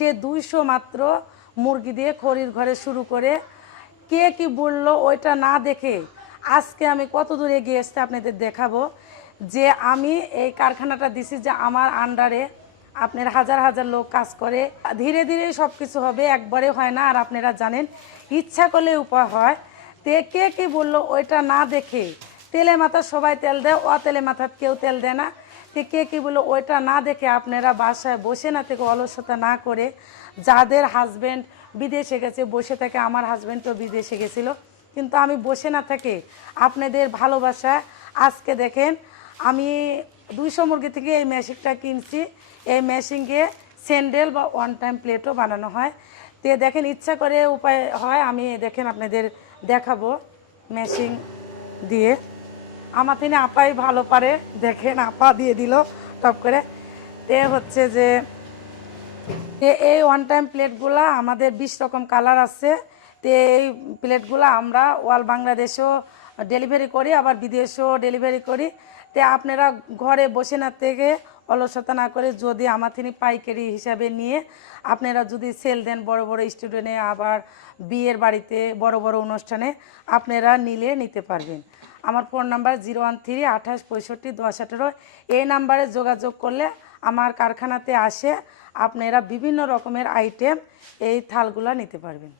সে 200 মাত্র মুরগি দিয়ে খড়ির ঘরে শুরু করে কে কি বললো ওইটা না দেখে আজকে আমি কত দূরে এগিয়ে এসেছি আপনাদের দেখাবো। যে আমি এই কারখানাটা দিছি যে আমার আন্ডারে আপনার হাজার হাজার লোক কাজ করে, ধীরে ধীরে সব কিছু হবে, একবারে হয় না। আর আপনারা জানেন ইচ্ছা করলে উপায় হয়। তে কে কি বললো ওইটা না দেখে তেলে মাথা সবাই তেল দেয়, তেলে মাথার কেউ তেল দেয় না। তে কে কি বললো ওইটা না দেখে আপনারা বাসায় বসে না থেকে অলসতা না করে, যাদের হাজব্যান্ড বিদেশে গেছে বসে থাকে, আমার হাজব্যান্ডও বিদেশে গেছিলো, কিন্তু আমি বসে না থেকে আপনাদের ভালোবাসা আজকে দেখেন আমি 200 মুরগি থেকে এই মেশিনটা কিনছি। এই মেশিনকে স্যান্ডেল বা ওয়ান টাইম প্লেটও বানানো হয়। তে দেখেন ইচ্ছা করে উপায় হয় আমি দেখেন আপনাদের দেখাবো মেশিন দিয়ে। আমার তিনি আপাই ভালো পারে, দেখেন আপা দিয়ে দিল টপ করে। তে হচ্ছে যে এই ওয়ান টাইম প্লেটগুলা আমাদের 20 রকম কালার আছে। তো এই প্লেটগুলো আমরা অল বাংলাদেশেও ডেলিভারি করি, আবার বিদেশেও ডেলিভারি করি। তো আপনারা ঘরে বসে না থেকে অলসতা না করে যদি আমার তিনি পাইকারি হিসাবে নিয়ে আপনারা যদি সেল দেন বড় বড় স্টুডেন্টে, আবার বিয়ের বাড়িতে বড় বড় অনুষ্ঠানে আপনারা নিতে পারবেন। আমার ফোন নাম্বার 013 28 65 10 18। এই নাম্বারে যোগাযোগ করলে আমার কারখানাতে আসে আপনারা বিভিন্ন রকমের আইটেম এই থালগুলা নিতে পারবেন।